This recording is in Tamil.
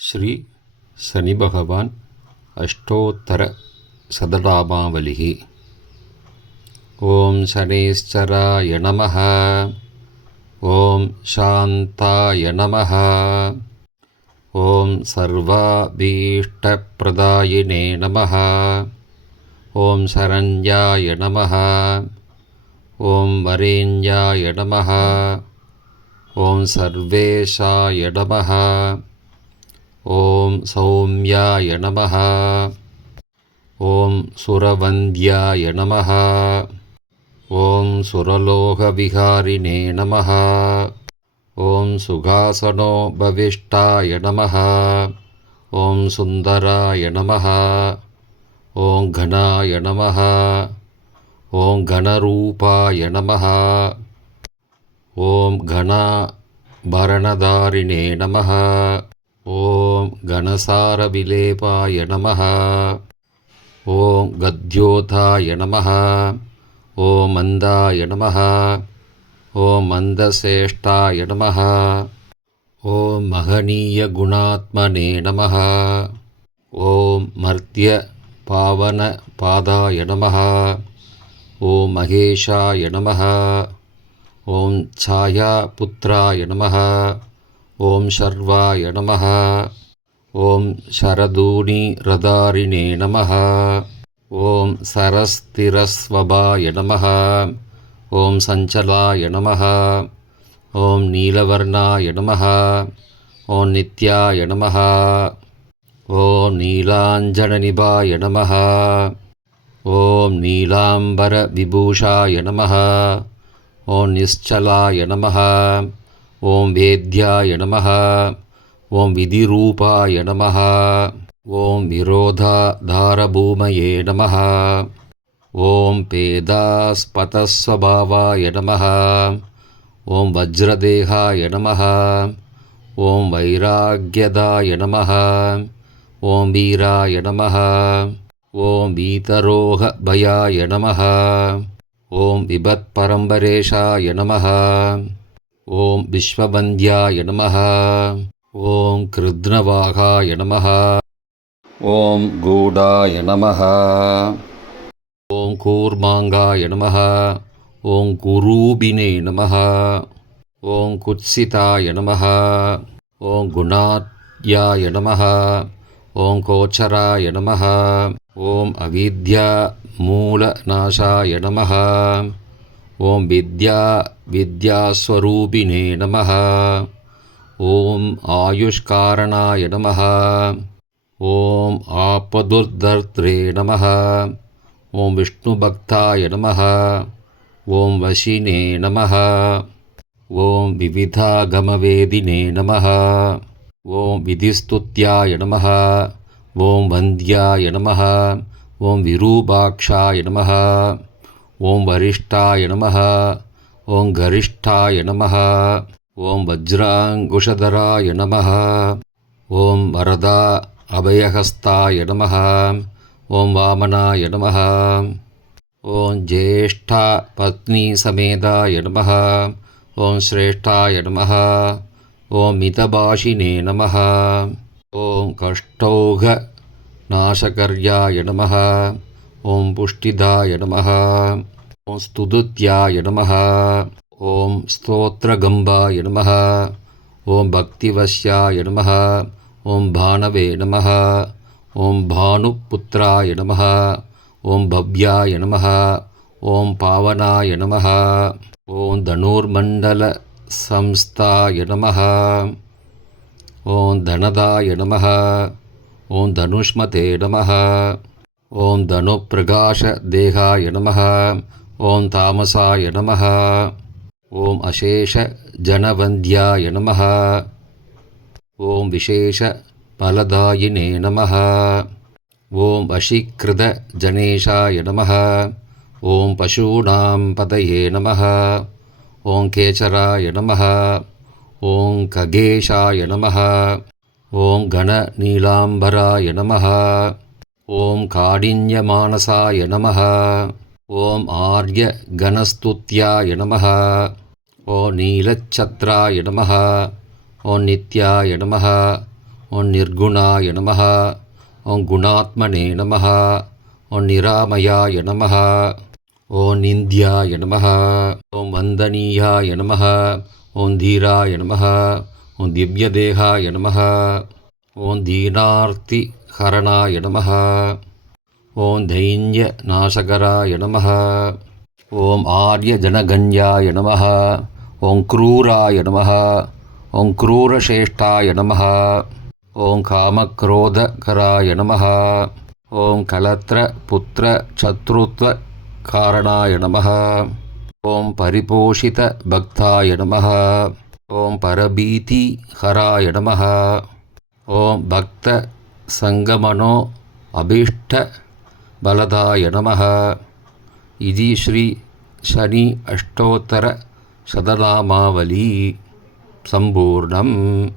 ஸ்ரீ சனி பகவான் அஷ்டோத்தர சதநாமாவலிः. ஓம் சனீஸ்வராய நமः. ஓம் சாந்தாய நமः. ஓம் சர்வாபீஷ்டப்ரதாயினே நமः. ஓம் சரண்யாய நமः. ஓம் வரேண்யாய நமः. ஓம் சர்வேஷாய நமः. ஓம் சௌம்யாய நமः. ஓம் சுரவந்தியாய நமः. ஓம் சுரலோகவிகாரிணே நமः. ஓம் சுகாசனோபவிஷ்டாய நமः. ஓம் சுந்தராய நமः. ஓம் கணாய நமः. ஓம் கணரூபாய நமः. ஓம் கணாபரணதாரிணே நமः. ஓம் கணசாரவிலேபாய நமः. ஓம் கத்யோதாய நமः. ஓம் மந்தாய நமः. ஓம் மந்தசேஷ்டாய நமः. ஓம் மகனீயகுணாத்மனே நமः. ஓம் மர்த்ய பாவனபாதாய நமः. ஓம் மகேஷாய நமः. ஓம் சாயாபுத்ராய நமः. ஓம் சர்வாய நமः. ஓம் சரதூணீரதாரிணே நமः. ஓம் சரஸ்திரஸ்வபாய நமः. ஓம் சஞ்சலாய நமः. ஓம் நீலவர்ணாய நமः. ஓம் நித்யாய நமः. ஓம் நீலாஞ்சனநிபாய நமः. ஓம் நீலாம்பரவிபூஷாய நமः. ஓம் நிశ్చலாய நமः. ஓம் வேத்யாய நமः. ஓம் விதிரூபாய நமः. ஓம் விரோதாதாரபூமயே நமः. ஓம் பேதாஸ்பதஸ்வபாவாய நமः. ஓம் வஜ்ரதேகாய நமः. ஓம் வைராக்யதாய நமः. ஓம் வீராய நமः. ஓம் வீதரோகபயாய நமः. ஓம் விபத்பரம்பரேஷாய நமः. ஓம் விஸ்வவந்தியாய நமः. ஓம் கிருத்னவாகாய நமः. ஓம் கூடாய நமः. ஓம் கூர்மாங்காய நமः. ஓம் குரூபினே நமः. ஓம் குத்சிதாய நமः. ஓம் குணாத்யாய நமः. ஓம் கோச்சராய நமः. ஓம் அவித்யாமூலநாசாய நமः. ஓம் வித்யாஸ்வரூபிணே நமः. ஓம் ஆயுஷ்காரணாய நமः. ஓம் ஆபதுர்தர்த்ரே நமः. ஓம் விஷ்ணுபக்தாய நமः. ஓம் வசினே நமः. ஓம் விவிதாகமவேதினே நமः. ஓம் விதிஸ்துத்யாய நமः. ஓம் வந்தியாய நமः. ஓம் விரூபாக்ஷாய நமः. ஓம் வரிஷ்டாய நமः. ஓம் கரிஷ்டாய நமः. ஓம் வஜ்ராங்குஷதராய நமः. ஓம் வரதா அபயஹஸ்தாய நமः. ஓம் வாமனாய நமः. ஓம் ஜேஷ்டா பத்னி சமேதாய நமः. ஓம் ஸ்ரேஷ்டாய நமः. ஓம் மிதபாஷினே நமः. ஓம் கஷ்டௌக நாசகர்யாய நமः. ஓம் புஷ்டிதாய நமः. ஓம் ஸ்துதுத்யாய நமः. ஓம் ஸ்தோத்ரகம்பாய நமः. ஓம் பக்திவஸ்யாய நமः. ஓம் பானவே நமः. ஓம் பானுபுத்ராய நமः. ஓம் பவ்யாய நமः. ஓம் பாவனாய நமः. ஓம் தனுர்மண்டல சம்ஸ்தாய நமः. ஓம் தனதாய நமः. ஓம் தனுஷ்மதே நமः. ஓம் தனுப்பிரகாஷதேகாய நமः. ஓம் தாமசாய நமः. ஓம் அசேஷஜனவந்தியாய நமः. ஓம் விசேஷபலதாயினே நமः. ஓம் வஷீக்ருதஜனேஷாய நமः. ஓம் பசூனாம் பதயே நமः. ஓம் கேசராய நமः. ஓம் ககேஷாய நமः. ஓம் கணநீலாம்பராய நமः. ஓம் காடின்யமானசாய நமः. ஓம் ஆர்யகணஸ்துத்யாய நமः. ஓம் நீலச்சத்ராய நமः. ஓம் நித்யாய நமः. ஓம் நிர்குணாய நமः. ஓம் குணாத்மனே நமः. ஓம் நிராமயாய நமः. ஓம் நிந்த்யாய நமः. ஓம் வந்தனீயாய நமः. ஓம் தீராய நமः. ஓம் திவ்யதேகாய நமः. ஓம் தீனார்த்திஹரணாய நமः. ஓம் தைன்யநாசகராய நமः. ஓம் ஆர்யஜனகண்யாய நமः. ஓம் க்ரூராய நமः. ஓம் க்ரூரசேஷ்டாய நமः. ஓம் காமக்ரோதகராய நமः. ஓம் கலத்ரபுத்திரசத்ருத்வகாரணாய நமः. ஓம் பரிபோஷிதபக்தாய நமः. ஓம் பரபீதிஹராய நமः. ஓம் பக்தசங்கமனோ அபீஷ்டபலதாய நமः. இது ஸ்ரீ சனி அஷ்டோத்தர சதநாமாவலி சம்பூர்ணம்.